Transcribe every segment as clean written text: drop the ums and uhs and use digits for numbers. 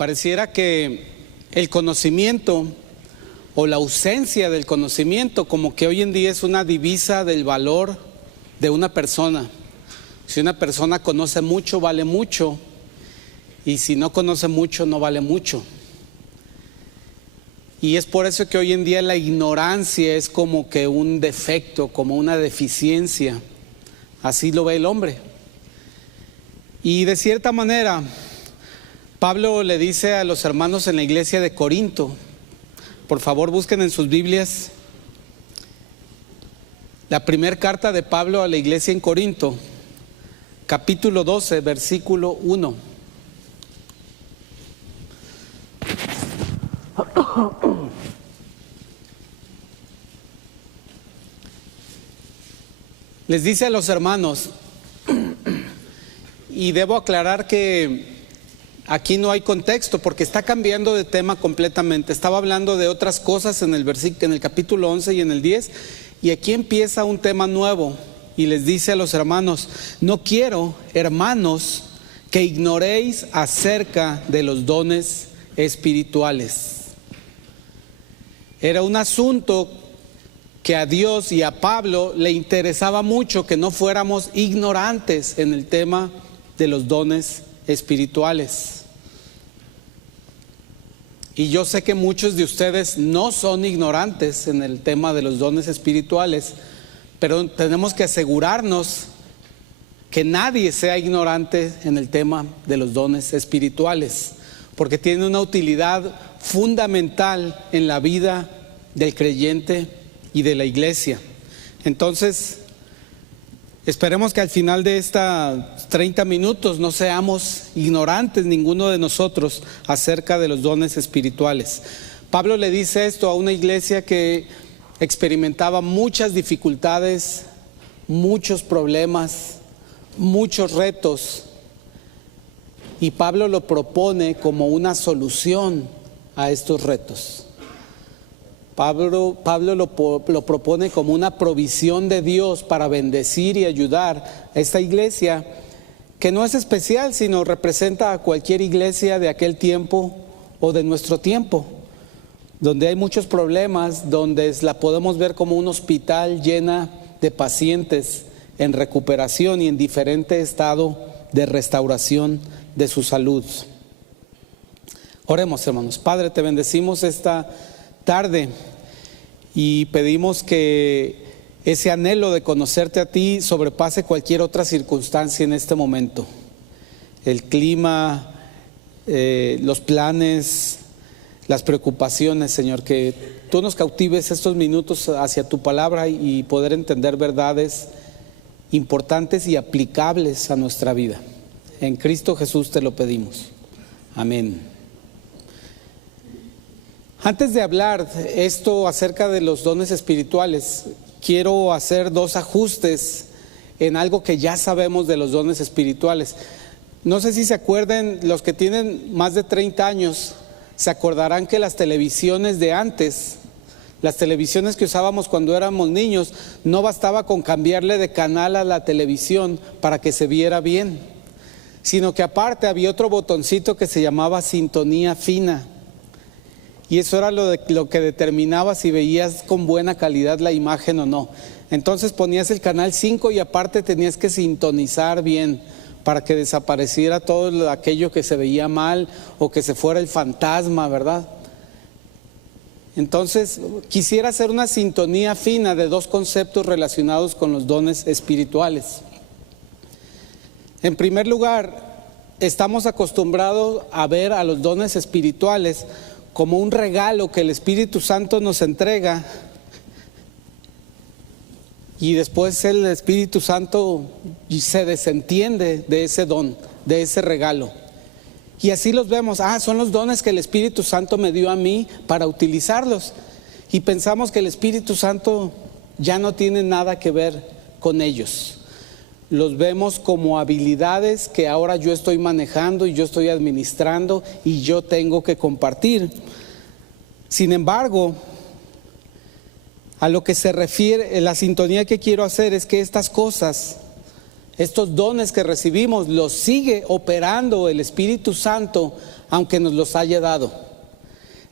Pareciera que el conocimiento o la ausencia del conocimiento como que hoy en día es una divisa del valor de una persona. Si una persona conoce mucho, vale mucho, y si no conoce mucho, no vale mucho. Y es por eso que hoy en día la ignorancia es como que un defecto, como una deficiencia. Así lo ve el hombre. Y de cierta manera, Pablo le dice a los hermanos en la iglesia de Corinto, por favor busquen en sus Biblias la primera carta de Pablo a la iglesia en Corinto, capítulo 12, versículo 1. Les dice a los hermanos, y debo aclarar que aquí no hay contexto porque está cambiando de tema completamente. Estaba hablando de otras cosas en el capítulo 11 y en el 10, y aquí empieza un tema nuevo y les dice a los hermanos: no quiero, hermanos, que ignoréis acerca de los dones espirituales. Era un asunto que a Dios y a Pablo le interesaba mucho, que no fuéramos ignorantes en el tema de los dones espirituales. Y yo sé que muchos de ustedes no son ignorantes en el tema de los dones espirituales, pero tenemos que asegurarnos que nadie sea ignorante en el tema de los dones espirituales, porque tiene una utilidad fundamental en la vida del creyente y de la iglesia. Entonces, esperemos que al final de estos 30 minutos no seamos ignorantes ninguno de nosotros acerca de los dones espirituales. Pablo le dice esto a una iglesia que experimentaba muchas dificultades, muchos problemas, muchos retos, y Pablo lo propone como una solución a estos retos. Pablo lo propone como una provisión de Dios para bendecir y ayudar a esta iglesia, que no es especial, sino representa a cualquier iglesia de aquel tiempo o de nuestro tiempo, donde hay muchos problemas, donde la podemos ver como un hospital llena de pacientes en recuperación y en diferente estado de restauración de su salud. Oremos, hermanos. Padre, te bendecimos esta tarde y pedimos que ese anhelo de conocerte a ti sobrepase cualquier otra circunstancia en este momento. El clima, los planes, las preocupaciones, Señor, que tú nos cautives estos minutos hacia tu palabra y poder entender verdades importantes y aplicables a nuestra vida. En Cristo Jesús te lo pedimos. Amén. Antes de hablar esto acerca de los dones espirituales, quiero hacer dos ajustes en algo que ya sabemos de los dones espirituales. No sé si se acuerdan, los que tienen más de 30 años, se acordarán que las televisiones de antes, las televisiones que usábamos cuando éramos niños, no bastaba con cambiarle de canal a la televisión para que se viera bien, sino que aparte había otro botoncito que se llamaba sintonía fina. Y eso era lo que determinaba si veías con buena calidad la imagen o no. Entonces ponías el canal 5 y aparte tenías que sintonizar bien para que desapareciera todo aquello que se veía mal o que se fuera el fantasma, ¿verdad? Entonces quisiera hacer una sintonía fina de dos conceptos relacionados con los dones espirituales. En primer lugar, estamos acostumbrados a ver a los dones espirituales como un regalo que el Espíritu Santo nos entrega, y después el Espíritu Santo se desentiende de ese don, de ese regalo. Y así los vemos, son los dones que el Espíritu Santo me dio a mí para utilizarlos. Y pensamos que el Espíritu Santo ya no tiene nada que ver con ellos. Los vemos como habilidades que ahora yo estoy manejando y yo estoy administrando y yo tengo que compartir. Sin embargo, a lo que se refiere, la sintonía que quiero hacer es que estas cosas, estos dones que recibimos los sigue operando el Espíritu Santo, aunque nos los haya dado.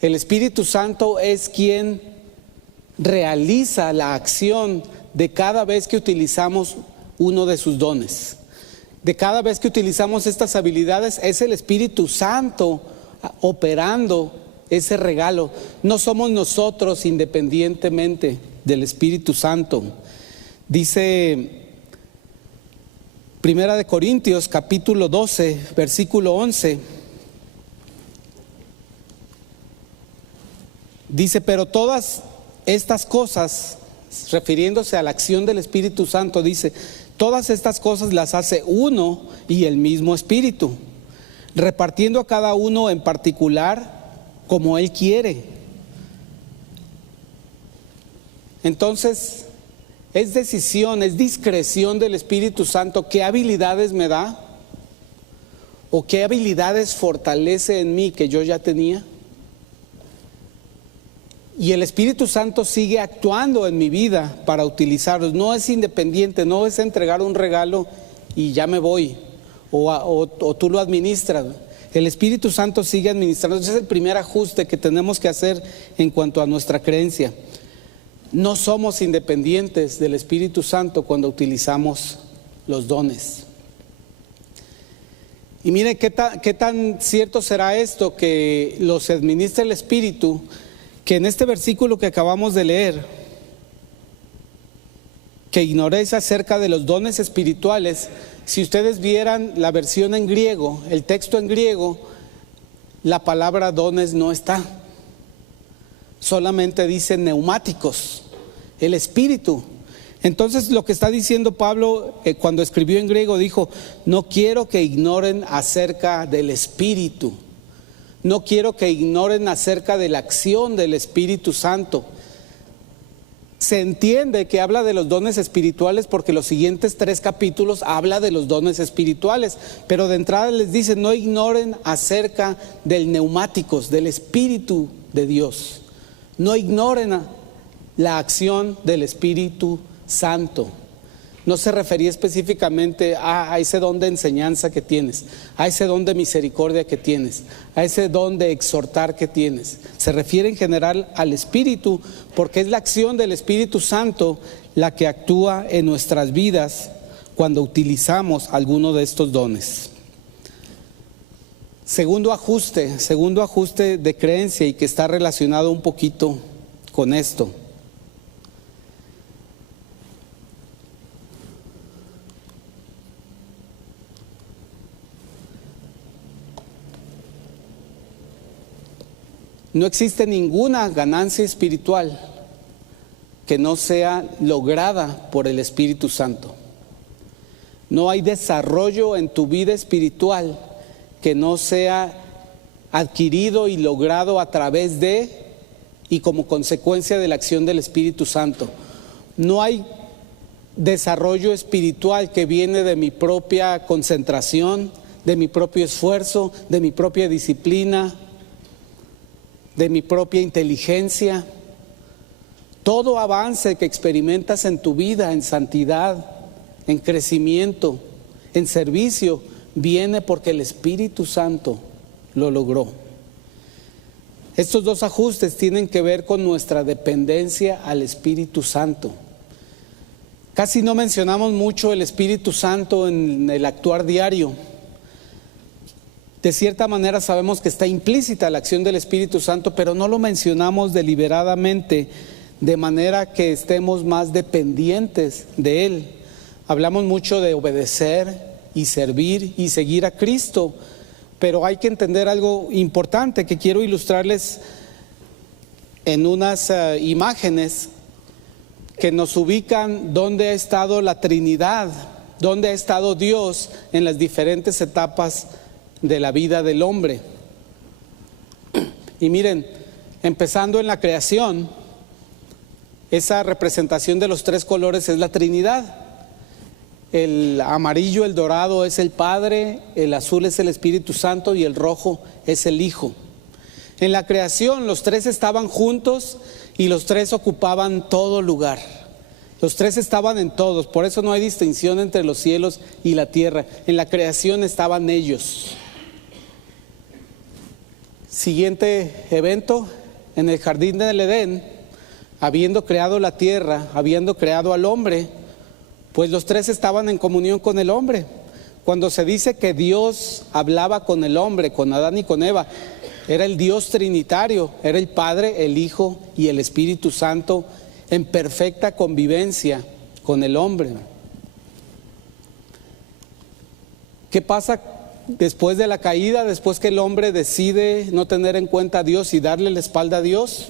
El Espíritu Santo es quien realiza la acción de cada vez que utilizamos uno de sus dones. De cada vez que utilizamos estas habilidades, es el Espíritu Santo operando ese regalo. No somos nosotros independientemente del Espíritu Santo. Dice Primera de Corintios capítulo 12, versículo 11. Dice, pero todas estas cosas, refiriéndose a la acción del Espíritu Santo, dice, todas estas cosas las hace uno y el mismo Espíritu, repartiendo a cada uno en particular como Él quiere. Entonces, es decisión, es discreción del Espíritu Santo qué habilidades me da o qué habilidades fortalece en mí que yo ya tenía. Y el Espíritu Santo sigue actuando en mi vida para utilizarlos. No es independiente, no es entregar un regalo y ya me voy, o tú lo administras. El Espíritu Santo sigue administrando. Ese es el primer ajuste que tenemos que hacer en cuanto a nuestra creencia. No somos independientes del Espíritu Santo cuando utilizamos los dones. Y mire qué tan cierto será esto, que los administra el Espíritu, que en este versículo que acabamos de leer, que ignoréis acerca de los dones espirituales, si ustedes vieran la versión en griego, el texto en griego, la palabra dones no está. Solamente dice neumáticos, el Espíritu. Entonces lo que está diciendo Pablo cuando escribió en griego, dijo, no quiero que ignoren acerca del Espíritu. No quiero que ignoren acerca de la acción del Espíritu Santo. Se entiende que habla de los dones espirituales porque los siguientes 3 capítulos habla de los dones espirituales, pero de entrada les dice, no ignoren acerca del neumáticos, del Espíritu de Dios. No ignoren la acción del Espíritu Santo. No se refería específicamente a ese don de enseñanza que tienes, a ese don de misericordia que tienes, a ese don de exhortar que tienes. Se refiere en general al Espíritu, porque es la acción del Espíritu Santo la que actúa en nuestras vidas cuando utilizamos alguno de estos dones. Segundo ajuste de creencia, y que está relacionado un poquito con esto. No existe ninguna ganancia espiritual que no sea lograda por el Espíritu Santo. No hay desarrollo en tu vida espiritual que no sea adquirido y logrado a través de y como consecuencia de la acción del Espíritu Santo. No hay desarrollo espiritual que viene de mi propia concentración, de mi propio esfuerzo, de mi propia disciplina, de mi propia inteligencia. Todo avance que experimentas en tu vida, en santidad, en crecimiento, en servicio, viene porque el Espíritu Santo lo logró. Estos 2 ajustes tienen que ver con nuestra dependencia al Espíritu Santo. Casi no mencionamos mucho el Espíritu Santo en el actuar diario. De cierta manera sabemos que está implícita la acción del Espíritu Santo, pero no lo mencionamos deliberadamente, de manera que estemos más dependientes de Él. Hablamos mucho de obedecer y servir y seguir a Cristo, pero hay que entender algo importante que quiero ilustrarles en unas imágenes que nos ubican dónde ha estado la Trinidad, dónde ha estado Dios en las diferentes etapas de la vida del hombre. Y miren, empezando en la creación, esa representación de los 3 colores es la Trinidad. El amarillo, el dorado es el Padre, el azul es el Espíritu Santo y el rojo es el Hijo. En la creación los 3 estaban juntos y los 3 ocupaban todo lugar. Los tres estaban en todos, por eso no hay distinción entre los cielos y la tierra. En la creación estaban ellos. Siguiente evento, en el jardín del Edén, habiendo creado la tierra, habiendo creado al hombre, pues los tres estaban en comunión con el hombre. Cuando se dice que Dios hablaba con el hombre, con Adán y con Eva, era el Dios trinitario, era el Padre, el Hijo y el Espíritu Santo en perfecta convivencia con el hombre. ¿Qué pasa después de la caída, después que el hombre decide no tener en cuenta a Dios y darle la espalda a Dios?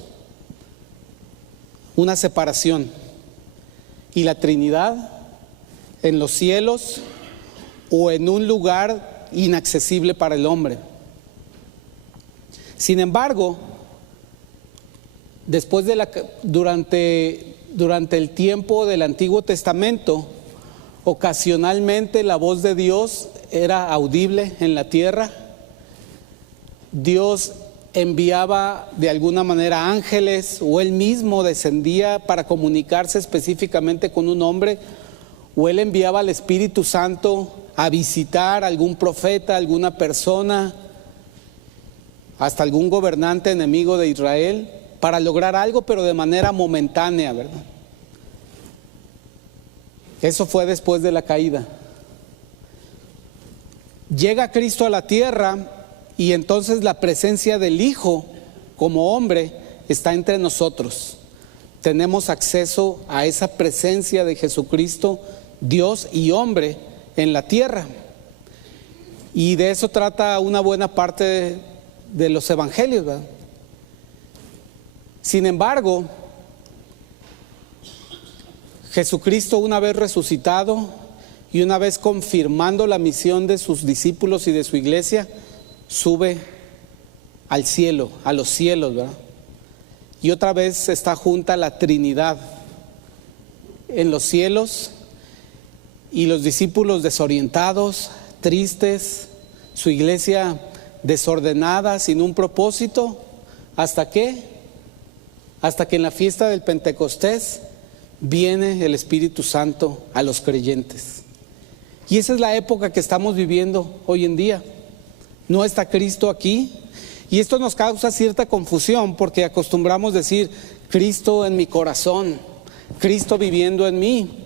Una separación. Y la Trinidad en los cielos o en un lugar inaccesible para el hombre. Sin embargo, después de durante el tiempo del Antiguo Testamento, ocasionalmente la voz de Dios era audible en la tierra. Dios enviaba de alguna manera ángeles, o él mismo descendía para comunicarse específicamente con un hombre, o él enviaba al Espíritu Santo a visitar a algún profeta, alguna persona, hasta algún gobernante enemigo de Israel, para lograr algo, pero de manera momentánea, ¿verdad? Eso fue después de la caída. Llega Cristo a la tierra y entonces la presencia del Hijo como hombre está entre nosotros. Tenemos acceso a esa presencia de Jesucristo, Dios y hombre, en la tierra. Y de eso trata una buena parte de los evangelios, ¿verdad? Sin embargo, Jesucristo, una vez resucitado y una vez confirmando la misión de sus discípulos y de su iglesia, sube al cielo, a los cielos, ¿verdad? Y otra vez está junta la Trinidad en los cielos, y los discípulos desorientados, tristes, su iglesia desordenada, sin un propósito. ¿Hasta qué? Hasta que en la fiesta del Pentecostés viene el Espíritu Santo a los creyentes. Y esa es la época que estamos viviendo hoy en día. No está Cristo aquí, y esto nos causa cierta confusión porque acostumbramos decir: Cristo en mi corazón, Cristo viviendo en mí,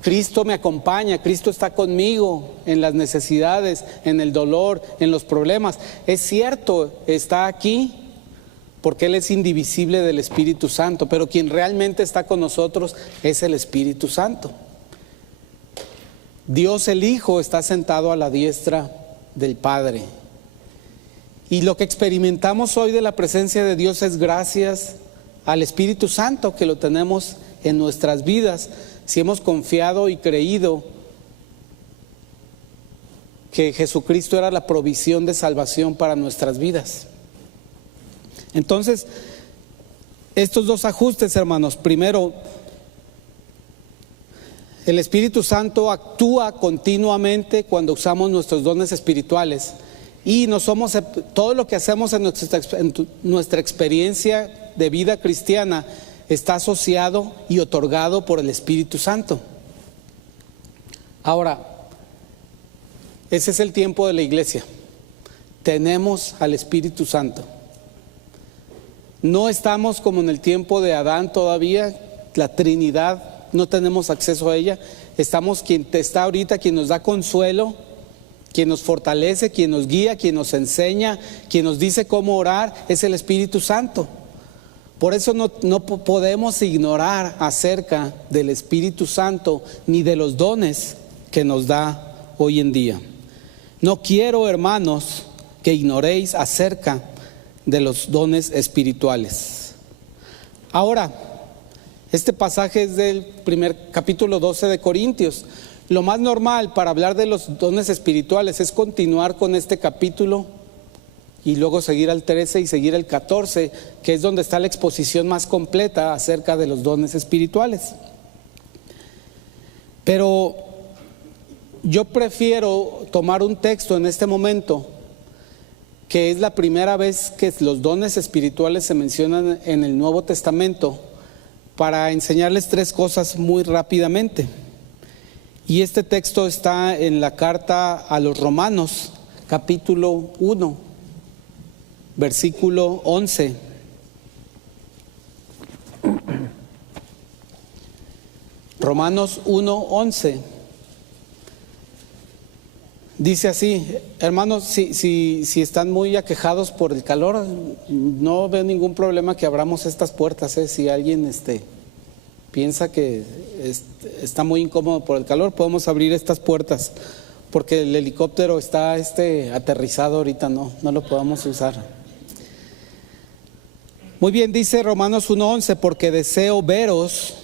Cristo me acompaña, Cristo está conmigo en las necesidades, en el dolor, en los problemas. Es cierto, está aquí porque Él es indivisible del Espíritu Santo, pero quien realmente está con nosotros es el Espíritu Santo. Dios el Hijo está sentado a la diestra del Padre. Y lo que experimentamos hoy de la presencia de Dios es gracias al Espíritu Santo, que lo tenemos en nuestras vidas, si hemos confiado y creído que Jesucristo era la provisión de salvación para nuestras vidas. Entonces, estos dos ajustes, hermanos: primero, el Espíritu Santo actúa continuamente cuando usamos nuestros dones espirituales, y no somos, todo lo que hacemos en nuestra experiencia de vida cristiana está asociado y otorgado por el Espíritu Santo. Ahora, ese es el tiempo de la iglesia. Tenemos al Espíritu Santo. No estamos como en el tiempo de Adán todavía, la Trinidad, no tenemos acceso a ella. Estamos quien está ahorita, quien nos da consuelo, quien nos fortalece, quien nos guía, quien nos enseña, quien nos dice cómo orar, es el Espíritu Santo. Por eso no podemos ignorar acerca del Espíritu Santo ni de los dones que nos da hoy en día. No quiero, hermanos, que ignoréis acerca de los dones espirituales. Ahora, este pasaje es del primer capítulo 12 de Corintios. Lo más normal para hablar de los dones espirituales es continuar con este capítulo y luego seguir al 13 y seguir el 14, que es donde está la exposición más completa acerca de los dones espirituales. Pero yo prefiero tomar un texto en este momento, que es la primera vez que los dones espirituales se mencionan en el Nuevo Testamento, para enseñarles tres cosas muy rápidamente. Y este texto está en la carta a los Romanos, capítulo 1, versículo 11. Romanos 1:11. Dice así, hermanos, si están muy aquejados por el calor, no veo ningún problema que abramos estas puertas, Si alguien piensa que está muy incómodo por el calor, podemos abrir estas puertas, porque el helicóptero está aterrizado ahorita, no lo podemos usar. Muy bien, dice Romanos 1:11, porque deseo veros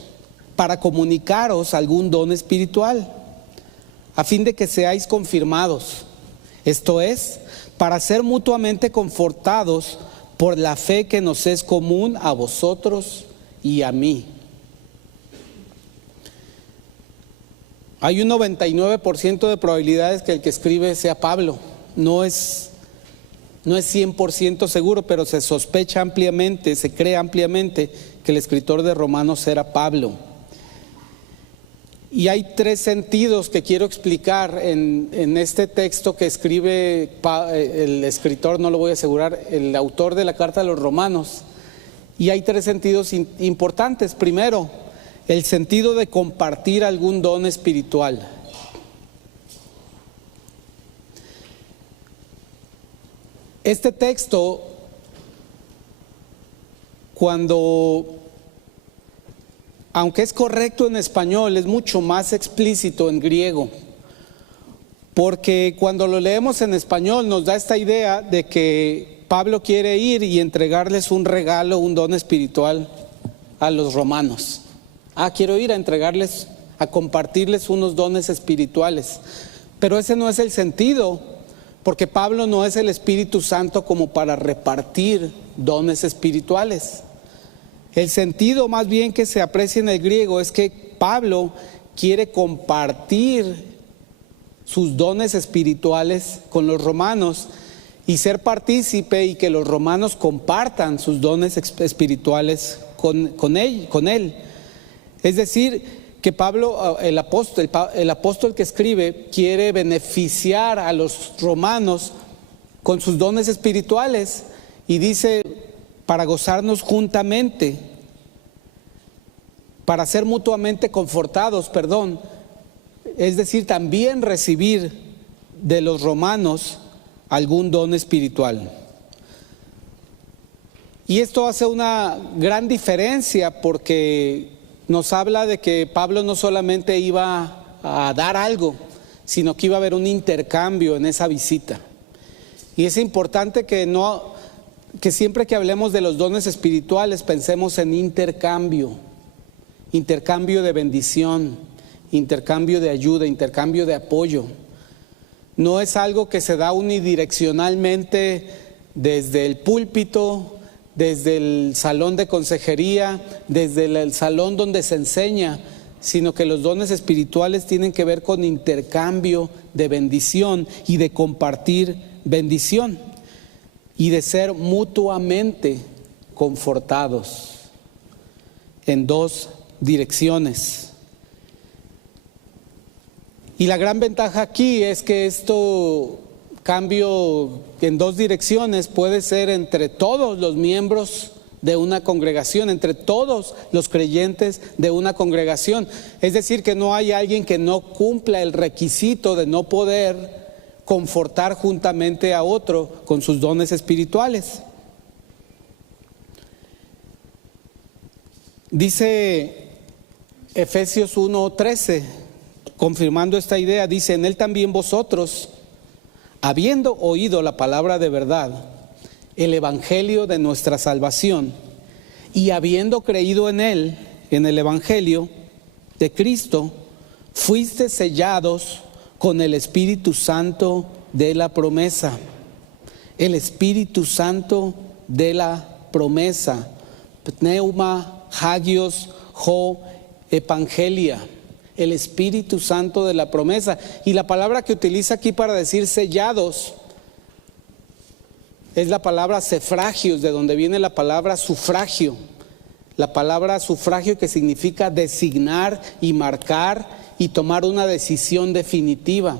para comunicaros algún don espiritual, a fin de que seáis confirmados, esto es, para ser mutuamente confortados por la fe que nos es común a vosotros y a mí. Hay un 99% de probabilidades que el que escribe sea Pablo. No es 100% seguro, pero se sospecha ampliamente, se cree ampliamente que el escritor de Romanos era Pablo. Y hay tres sentidos que quiero explicar en este texto que escribe el escritor, no lo voy a asegurar, el autor de la carta a los Romanos. Y hay tres sentidos importantes. Primero, el sentido de compartir algún don espiritual. Este texto, aunque es correcto en español, es mucho más explícito en griego, porque cuando lo leemos en español nos da esta idea de que Pablo quiere ir y entregarles un regalo, un don espiritual a los romanos. Quiero ir a compartirles unos dones espirituales. Pero ese no es el sentido, porque Pablo no es el Espíritu Santo como para repartir dones espirituales. El sentido más bien que se aprecia en el griego es que Pablo quiere compartir sus dones espirituales con los romanos y ser partícipe, y que los romanos compartan sus dones espirituales con él. Es decir, que Pablo, el apóstol que escribe, quiere beneficiar a los romanos con sus dones espirituales, y dice, para gozarnos juntamente, para ser mutuamente confortados, es decir, también recibir de los romanos algún don espiritual. Y esto hace una gran diferencia, porque nos habla de que Pablo no solamente iba a dar algo, sino que iba a haber un intercambio en esa visita. Y es importante que siempre que hablemos de los dones espirituales pensemos en intercambio de bendición, intercambio de ayuda, intercambio de apoyo. No es algo que se da unidireccionalmente desde el púlpito, desde el salón de consejería, desde el salón donde se enseña, sino que los dones espirituales tienen que ver con intercambio de bendición y de compartir bendición y de ser mutuamente confortados en dos direcciones. Y la gran ventaja aquí es que cambio en dos direcciones puede ser entre todos los miembros de una congregación, entre todos los creyentes de una congregación. Es decir, que no hay alguien que no cumpla el requisito de no poder confortar juntamente a otro con sus dones espirituales. Dice Efesios 1:13, confirmando esta idea, dice: en él también vosotros, habiendo oído la palabra de verdad, el evangelio de nuestra salvación, y habiendo creído en él, en el evangelio de Cristo, fuiste sellados con el Espíritu Santo de la promesa. El Espíritu Santo de la promesa. Pneuma, hagios, ho, evangelia. El Espíritu Santo de la promesa. Y la palabra que utiliza aquí para decir sellados es la palabra sefragios, de donde viene la palabra sufragio. la palabra sufragio, que significa designar y marcar y tomar una decisión definitiva.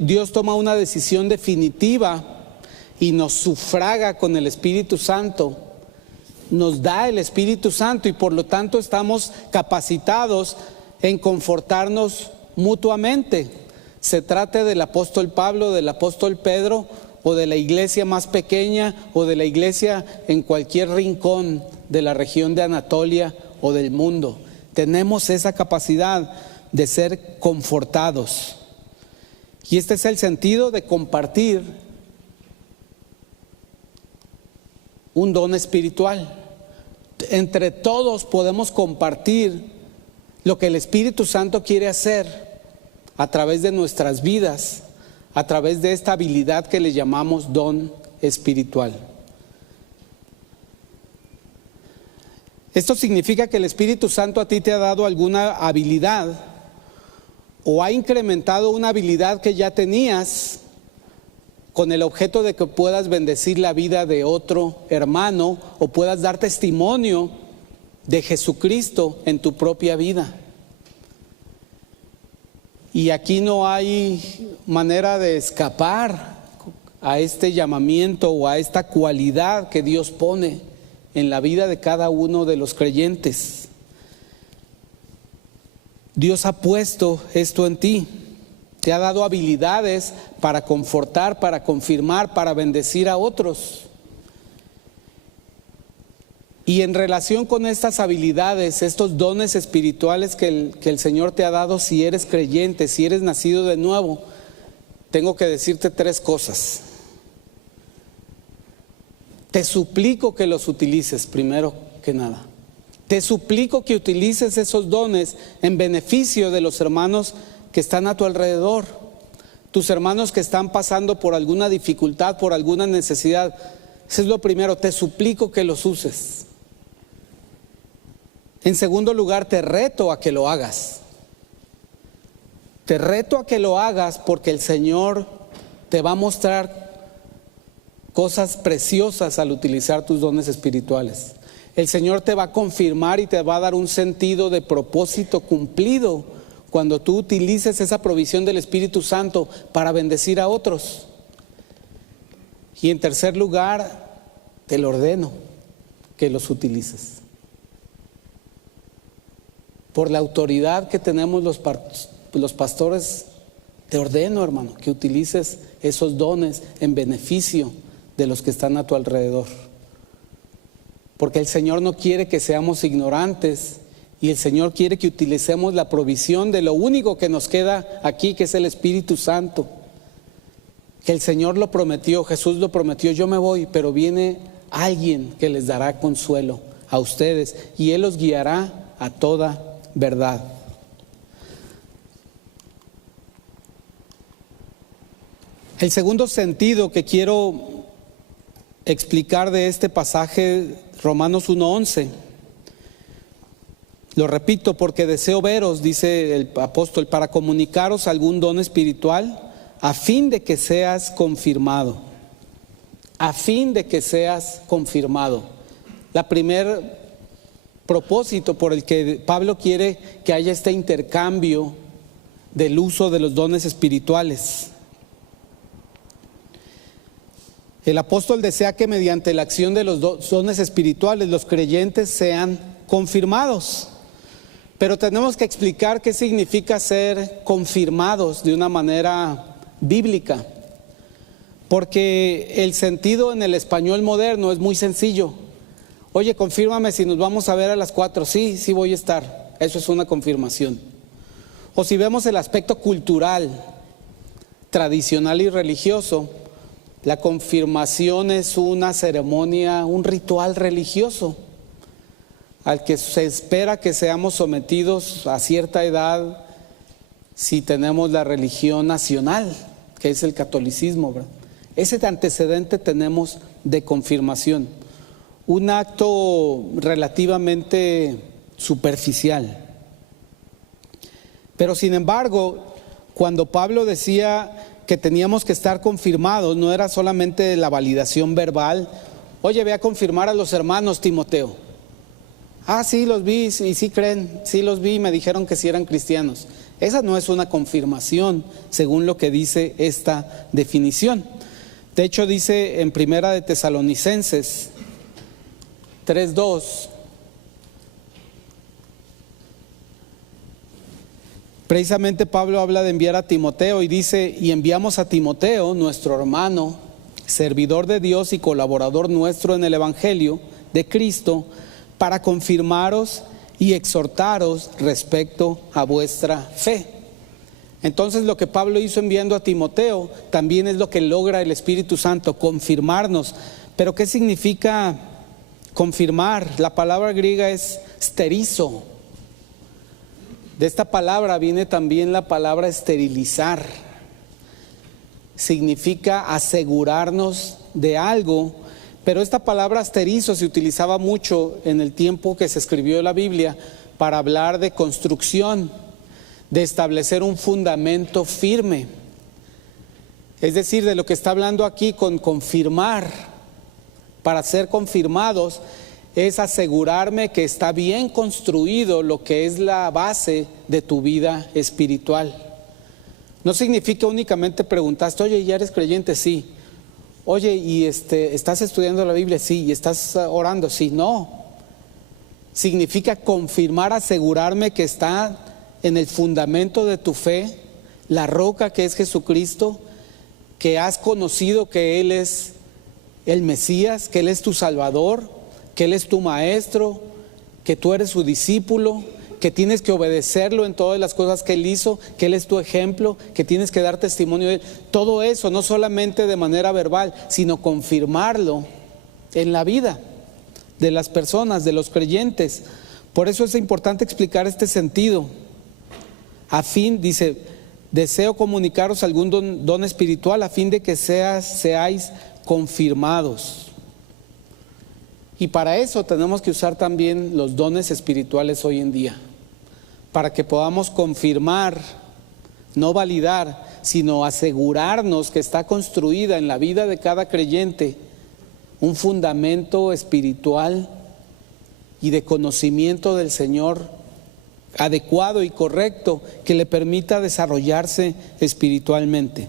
Dios toma una decisión definitiva y nos sufraga con el Espíritu Santo. Nos da el Espíritu Santo y por lo tanto estamos capacitados en confortarnos mutuamente. Se trate del apóstol Pablo, del apóstol Pedro, o de la iglesia más pequeña, o de la iglesia en cualquier rincón de la región de Anatolia o del mundo. Tenemos esa capacidad de ser confortados. Y este es el sentido de compartir un don espiritual. Entre todos podemos compartir lo que el Espíritu Santo quiere hacer a través de nuestras vidas, a través de esta habilidad que le llamamos don espiritual. Esto significa que el Espíritu Santo a ti te ha dado alguna habilidad o ha incrementado una habilidad que ya tenías con el objeto de que puedas bendecir la vida de otro hermano o puedas dar testimonio de Jesucristo en tu propia vida. Y aquí no hay manera de escapar a este llamamiento o a esta cualidad que Dios pone en la vida de cada uno de los creyentes. Dios ha puesto esto en ti. Te ha dado habilidades para confortar, para confirmar, para bendecir a otros. Y en relación con estas habilidades, estos dones espirituales que el Señor te ha dado, si eres creyente, si eres nacido de nuevo, tengo que decirte 3 cosas. Te suplico que los utilices, primero que nada. Te suplico que utilices esos dones en beneficio de los hermanos que están a tu alrededor. Tus hermanos que están pasando por alguna dificultad, por alguna necesidad. Eso es lo primero, te suplico que los uses. En segundo lugar, te reto a que lo hagas. Te reto a que lo hagas porque el Señor te va a mostrar cosas preciosas al utilizar tus dones espirituales. El Señor te va a confirmar y te va a dar un sentido de propósito cumplido cuando tú utilices esa provisión del Espíritu Santo para bendecir a otros. Y en tercer lugar, te lo ordeno que los utilices. Por la autoridad que tenemos los pastores, te ordeno, hermano, que utilices esos dones en beneficio de los que están a tu alrededor. Porque el Señor no quiere que seamos ignorantes y el Señor quiere que utilicemos la provisión de lo único que nos queda aquí, que es el Espíritu Santo. Que el Señor lo prometió, Jesús lo prometió, yo me voy, pero viene alguien que les dará consuelo a ustedes y Él los guiará a toda verdad. El segundo sentido que quiero explicar de este pasaje, Romanos 1:11. Lo repito porque deseo veros, dice el apóstol, para comunicaros algún don espiritual a fin de que seas confirmado. A fin de que seas confirmado. La primer propósito por el que Pablo quiere que haya este intercambio del uso de los dones espirituales. El apóstol desea que mediante la acción de los dones espirituales los creyentes sean confirmados. Pero tenemos que explicar qué significa ser confirmados de una manera bíblica. Porque el sentido en el español moderno es muy sencillo. Oye, confírmame si nos vamos a ver a las 4. Sí, sí voy a estar. Eso es una confirmación. O si vemos el aspecto cultural, tradicional y religioso, la confirmación es una ceremonia, un ritual religioso al que se espera que seamos sometidos a cierta edad si tenemos la religión nacional, que es el catolicismo, ¿verdad? Ese antecedente tenemos de confirmación, un acto relativamente superficial. Pero sin embargo, cuando Pablo decía que teníamos que estar confirmados, no era solamente la validación verbal. Oye, ve a confirmar a los hermanos, Timoteo. Ah, sí, los vi, y sí creen, sí los vi y me dijeron que sí eran cristianos. Esa no es una confirmación, según lo que dice esta definición. De hecho, dice en Primera de Tesalonicenses 3:2, precisamente Pablo habla de enviar a Timoteo y dice: y enviamos a Timoteo, nuestro hermano, servidor de Dios y colaborador nuestro en el Evangelio de Cristo, para confirmaros y exhortaros respecto a vuestra fe. Entonces, lo que Pablo hizo enviando a Timoteo también es lo que logra el Espíritu Santo, confirmarnos. ¿Pero qué significa confirmar? La palabra griega es sterizo. De esta palabra viene también la palabra esterilizar. Significa asegurarnos de algo. Pero esta palabra asterizo se utilizaba mucho en el tiempo que se escribió la Biblia para hablar de construcción, de establecer un fundamento firme. Es decir, de lo que está hablando aquí con confirmar. Para ser confirmados es asegurarme que está bien construido lo que es la base de tu vida espiritual. No significa únicamente preguntaste: oye, ¿ya eres creyente? Sí. Oye, ¿y estás estudiando la Biblia? Sí. ¿Y estás orando? Sí. No. Significa confirmar, asegurarme que está en el fundamento de tu fe, la roca que es Jesucristo, que has conocido que Él es el Mesías, que Él es tu Salvador, que Él es tu Maestro, que tú eres su discípulo, que tienes que obedecerlo en todas las cosas que Él hizo, que Él es tu ejemplo, que tienes que dar testimonio de Él. Todo eso, no solamente de manera verbal, sino confirmarlo en la vida de las personas, de los creyentes. Por eso es importante explicar este sentido. A fin, dice, deseo comunicaros algún don espiritual a fin de que seáis confirmados. Y para eso tenemos que usar también los dones espirituales hoy en día, para que podamos confirmar, no validar, sino asegurarnos que está construida en la vida de cada creyente un fundamento espiritual y de conocimiento del Señor adecuado y correcto que le permita desarrollarse espiritualmente.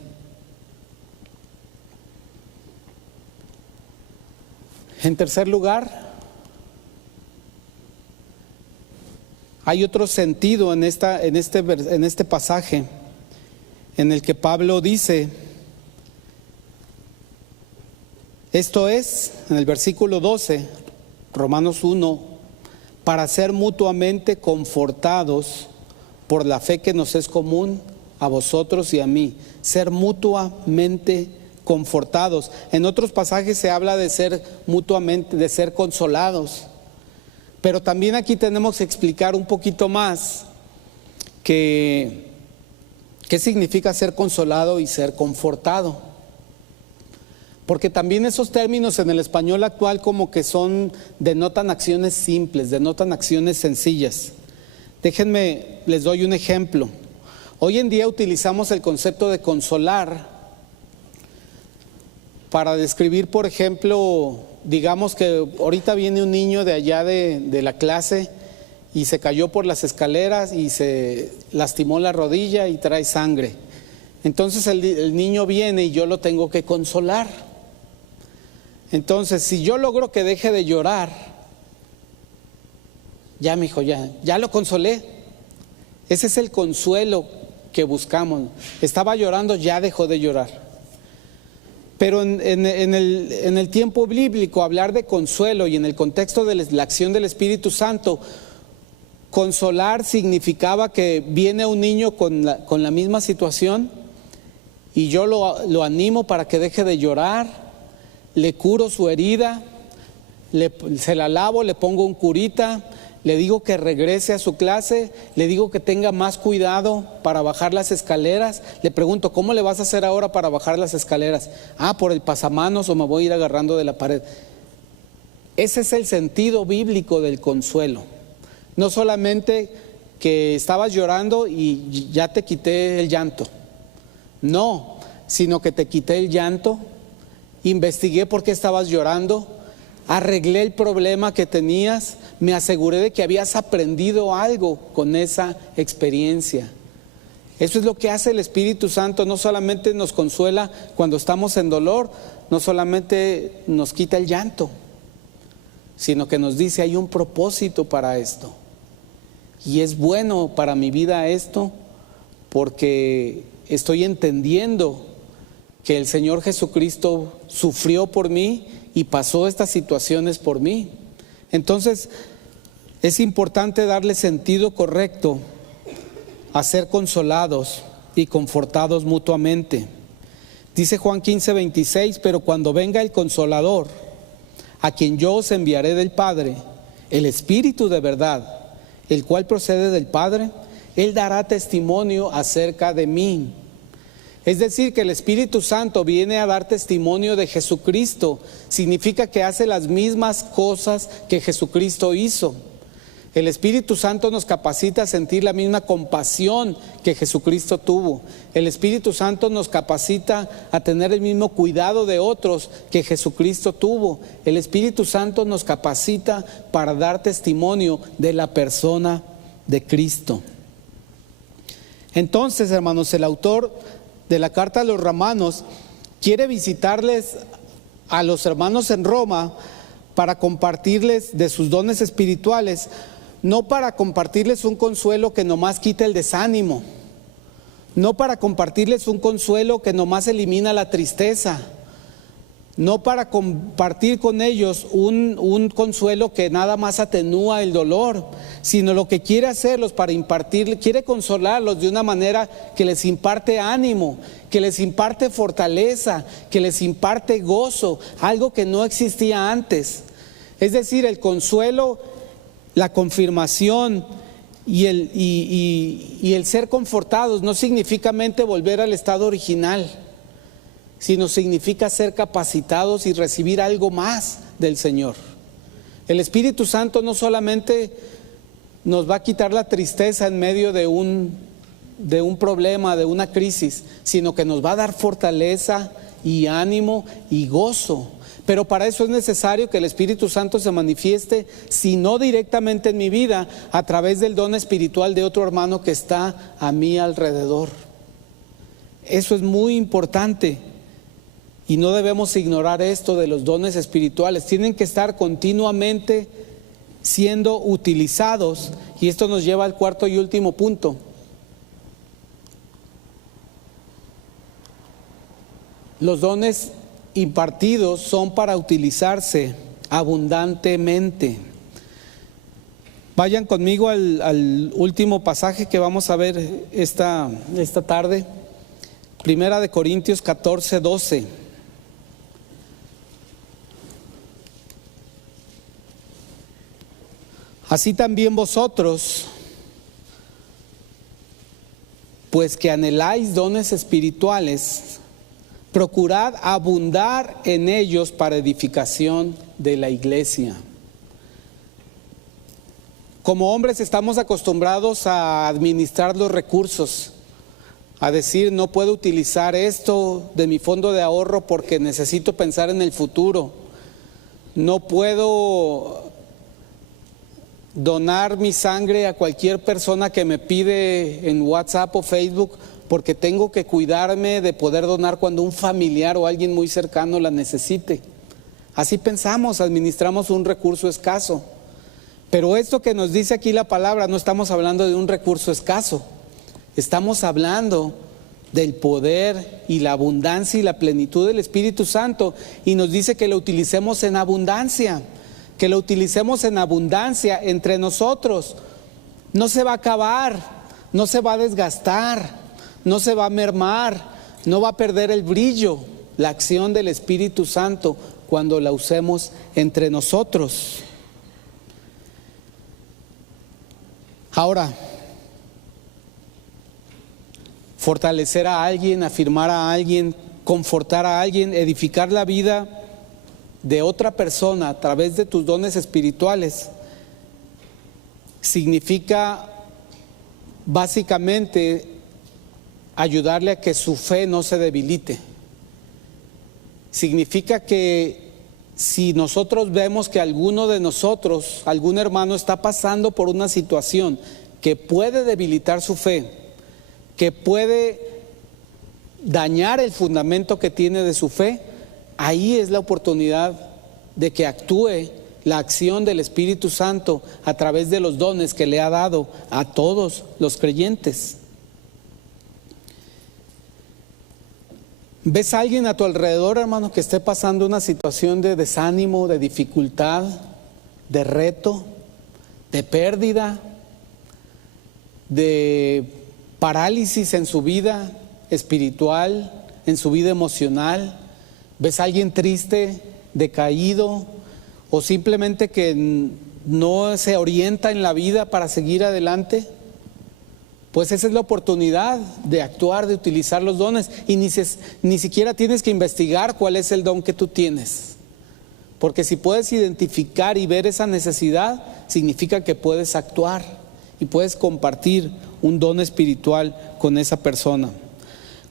En tercer lugar, hay otro sentido en este pasaje en el que Pablo dice, esto es, en el versículo 12, Romanos 1, para ser mutuamente confortados por la fe que nos es común a vosotros y a mí, ser mutuamente confortados. En otros pasajes se habla de ser mutuamente, de ser consolados, pero también aquí tenemos que explicar un poquito más qué significa ser consolado y ser confortado, porque también esos términos en el español actual como que denotan acciones simples, denotan acciones sencillas. Déjenme, les doy un ejemplo. Hoy en día utilizamos el concepto de consolar para describir, por ejemplo, digamos que ahorita viene un niño de allá de la clase y se cayó por las escaleras y se lastimó la rodilla y trae sangre. Entonces el niño viene y yo lo tengo que consolar. Entonces, si yo logro que deje de llorar, ya mi hijo, ya lo consolé. Ese es el consuelo que buscamos. Estaba llorando, ya dejó de llorar. Pero en el tiempo bíblico, hablar de consuelo y en el contexto de la acción del Espíritu Santo, consolar significaba que viene un niño con la misma situación y yo lo animo para que deje de llorar, le curo su herida, se la lavo, le pongo un curita, le digo que regrese a su clase, le digo que tenga más cuidado para bajar las escaleras. Le pregunto, ¿cómo le vas a hacer ahora para bajar las escaleras? Por el pasamanos o me voy a ir agarrando de la pared. Ese es el sentido bíblico del consuelo. No solamente que estabas llorando y ya te quité el llanto. No, sino que te quité el llanto, investigué por qué estabas llorando, arreglé el problema que tenías, me aseguré de que habías aprendido algo con esa experiencia. Eso es lo que hace el Espíritu Santo. No solamente nos consuela cuando estamos en dolor, no solamente nos quita el llanto, sino que nos dice: hay un propósito para esto. Y es bueno para mi vida esto, porque estoy entendiendo que el Señor Jesucristo sufrió por mí y pasó estas situaciones por mí. Entonces, es importante darle sentido correcto a ser consolados y confortados mutuamente. Dice Juan 15:26: pero cuando venga el Consolador, a quien yo os enviaré del Padre, el Espíritu de verdad, el cual procede del Padre, Él dará testimonio acerca de mí. Es decir, que el Espíritu Santo viene a dar testimonio de Jesucristo. Significa que hace las mismas cosas que Jesucristo hizo. El Espíritu Santo nos capacita a sentir la misma compasión que Jesucristo tuvo. El Espíritu Santo nos capacita a tener el mismo cuidado de otros que Jesucristo tuvo. El Espíritu Santo nos capacita para dar testimonio de la persona de Cristo. Entonces, hermanos, el autor de la carta a los romanos quiere visitarles a los hermanos en Roma para compartirles de sus dones espirituales, no para compartirles un consuelo que nomás quita el desánimo, no para compartirles un consuelo que nomás elimina la tristeza, no para compartir con ellos un consuelo que nada más atenúa el dolor, sino lo que quiere hacerlos para impartir, quiere consolarlos de una manera que les imparte ánimo, que les imparte fortaleza, que les imparte gozo, algo que no existía antes. Es decir, el consuelo, la confirmación y el ser confortados no significa volver al estado original, sino significa ser capacitados y recibir algo más del Señor. El Espíritu Santo no solamente nos va a quitar la tristeza en medio de un problema, de una crisis, sino que nos va a dar fortaleza y ánimo y gozo. Pero para eso es necesario que el Espíritu Santo se manifieste, si no directamente en mi vida, a través del don espiritual de otro hermano que está a mi alrededor. Eso es muy importante. Y no debemos ignorar esto de los dones espirituales. Tienen que estar continuamente siendo utilizados. Y esto nos lleva al cuarto y último punto. Los dones impartidos son para utilizarse abundantemente. Vayan conmigo al último pasaje que vamos a ver esta tarde. Primera de Corintios 14:12. Así también vosotros, pues que anheláis dones espirituales, procurad abundar en ellos para edificación de la iglesia. Como hombres estamos acostumbrados a administrar los recursos, a decir: no puedo utilizar esto de mi fondo de ahorro porque necesito pensar en el futuro. No puedo donar mi sangre a cualquier persona que me pide en WhatsApp o Facebook, porque tengo que cuidarme de poder donar cuando un familiar o alguien muy cercano la necesite. Así pensamos, administramos un recurso escaso. Pero esto que nos dice aquí la palabra, no estamos hablando de un recurso escaso. Estamos hablando del poder y la abundancia y la plenitud del Espíritu Santo, y nos dice que lo utilicemos en abundancia, que lo utilicemos en abundancia entre nosotros. No se va a acabar, no se va a desgastar, no se va a mermar, no va a perder el brillo, la acción del Espíritu Santo cuando la usemos entre nosotros. Ahora, fortalecer a alguien, afirmar a alguien, confortar a alguien, edificar la vida de otra persona a través de tus dones espirituales, significa básicamente ayudarle a que su fe no se debilite. Significa que si nosotros vemos que alguno de nosotros, algún hermano está pasando por una situación que puede debilitar su fe, que puede dañar el fundamento que tiene de su fe, ahí es la oportunidad de que actúe la acción del Espíritu Santo a través de los dones que le ha dado a todos los creyentes. ¿Ves a alguien a tu alrededor, hermano, que esté pasando una situación de desánimo, de dificultad, de reto, de pérdida, de parálisis en su vida espiritual, en su vida emocional? ¿Ves a alguien triste, decaído, o simplemente que no se orienta en la vida para seguir adelante? Pues esa es la oportunidad de actuar, de utilizar los dones, y ni siquiera tienes que investigar cuál es el don que tú tienes, porque si puedes identificar y ver esa necesidad, significa que puedes actuar y puedes compartir un don espiritual con esa persona.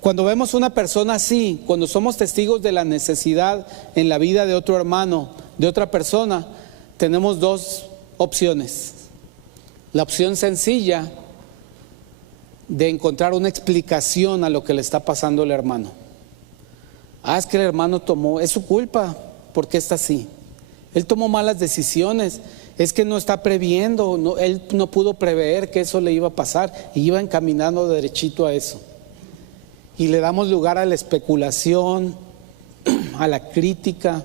Cuando vemos una persona así, cuando somos testigos de la necesidad en la vida de otro hermano, de otra persona, tenemos dos opciones. La opción sencilla de encontrar una explicación a lo que le está pasando al hermano. Es que el hermano es su culpa, ¿por qué está así? Él tomó malas decisiones, es que no está previendo, él no pudo prever que eso le iba a pasar y iba encaminando derechito a eso. Y le damos lugar a la especulación, a la crítica,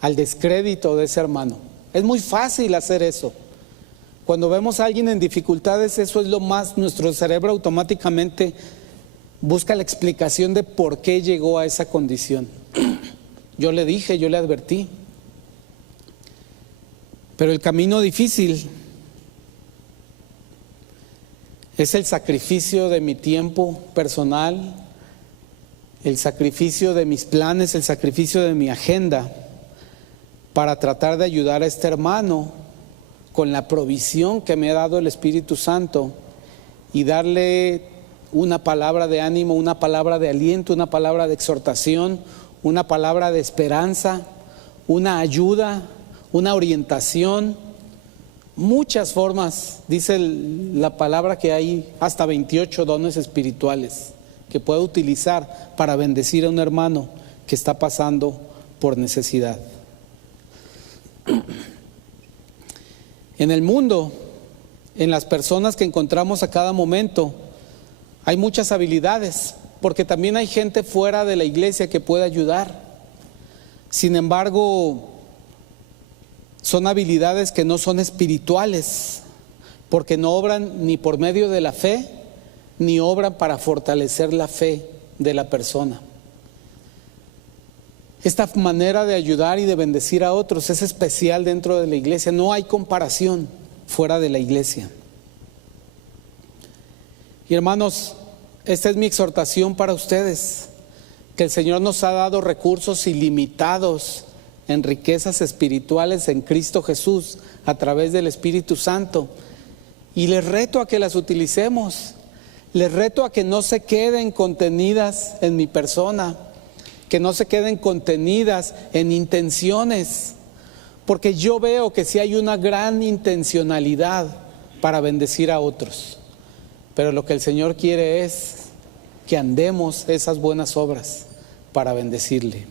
al descrédito de ese hermano. Es muy fácil hacer eso. Cuando vemos a alguien en dificultades, eso es lo más, nuestro cerebro automáticamente busca la explicación de por qué llegó a esa condición. Yo le dije, yo le advertí. Pero el camino difícil es el sacrificio de mi tiempo personal, el sacrificio de mis planes, el sacrificio de mi agenda para tratar de ayudar a este hermano con la provisión que me ha dado el Espíritu Santo y darle una palabra de ánimo, una palabra de aliento, una palabra de exhortación, una palabra de esperanza, una ayuda, una orientación. Muchas formas, dice la palabra que hay hasta 28 dones espirituales que puede utilizar para bendecir a un hermano que está pasando por necesidad. En el mundo, en las personas que encontramos a cada momento, hay muchas habilidades, porque también hay gente fuera de la iglesia que puede ayudar. Sin embargo, son habilidades que no son espirituales, porque no obran ni por medio de la fe, ni obran para fortalecer la fe de la persona. Esta manera de ayudar y de bendecir a otros es especial dentro de la iglesia. No hay comparación fuera de la iglesia. Y hermanos, esta es mi exhortación para ustedes, que el Señor nos ha dado recursos ilimitados en riquezas espirituales en Cristo Jesús a través del Espíritu Santo, y les reto a que las utilicemos. Les reto a que no se queden contenidas en mi persona, que no se queden contenidas en intenciones, porque yo veo que sí hay una gran intencionalidad para bendecir a otros, pero lo que el Señor quiere es que andemos esas buenas obras para bendecirle.